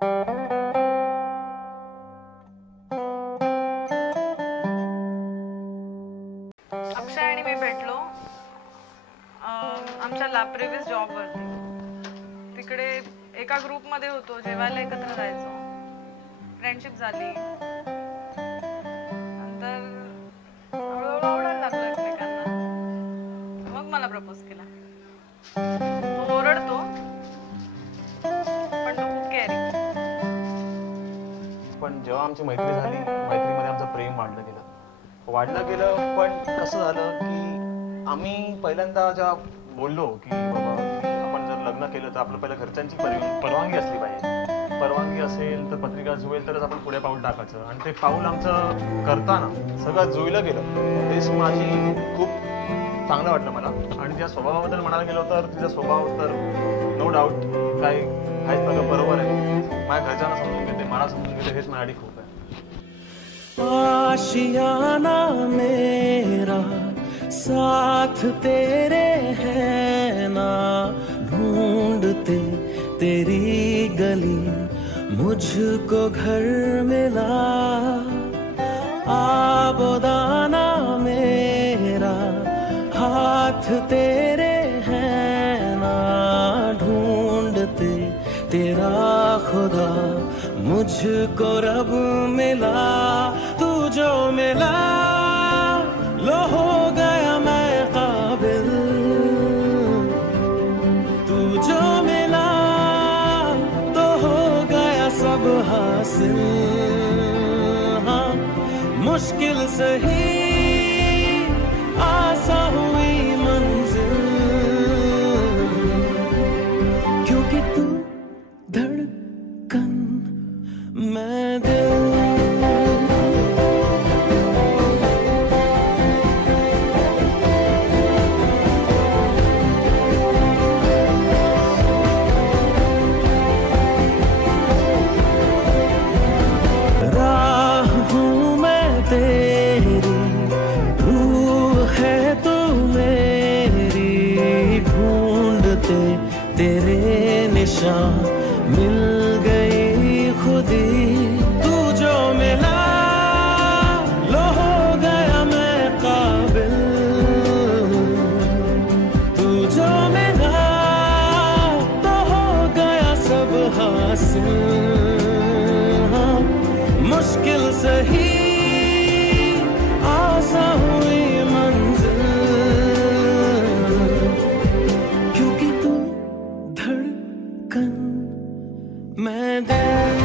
अक्षय आणि मी भेटलो आमच्या प्रिव्हियस जॉबवरती. तिकडे एका ग्रुपमध्ये होतो, जेवायला एकत्र जायचो, फ्रेंडशिप झाली. नंतर हळूहळू आवडायला लागलो एकमेकांना. मग मला प्रपोज केला. तो ओरडतो पण तो खूप केअरिंग. पण जेव्हा आमची मैत्री झाली, मैत्रीमध्ये आमचं प्रेम वाढलं गेलं. पण कसं झालं की आम्ही पहिल्यांदा जेव्हा बोललो की बाबा आपण जर लग्न केलं तर आपलं पहिल्या घरच्यांची परवानगी असली पाहिजे. परवानगी असेल तर पत्रिका जुळेल तरच आपण पुढे पाऊल टाकायचं. आणि ते पाऊल आमचं करताना सगळं जुळलं गेलं. तेच माझी खूप चांगलं वाटलं मला. आणि ज्या स्वभावाबद्दल म्हणायला गेलो तर तिचा स्वभाव तर नो डाऊट काय काहीच सगळं बरोबर आहे. माझ्या घरच्यांना समजून घेते, मला समजून घेते, हेच माझ्यासाठी खूप आहे. आशियाना मेरा साथ तेरे है ना, ढूंढते तेरी गली मुझको घर मिला. आबोदाना मेरा हाथ तेरे है ना, ढूंढते तेरा खुदा मुझको रब मिला. तू जो मिला लो हो गया मैं काबिल. तू जो मिला तो हो गया सब हासिल. हाँ मुश्किल सही आसा हुई मंजिल, क्योंकि तू धड़कन मैं दिल. तेरे निशान मिल गई खुदी. तू जो मिला लो हो गया मैं काबिल. तू जो मिला तो हो गया सब हासिल. हाँ मुश्किल सही आसा हुई मंजिल, क्योंकि तू धड़कन मैं दिल.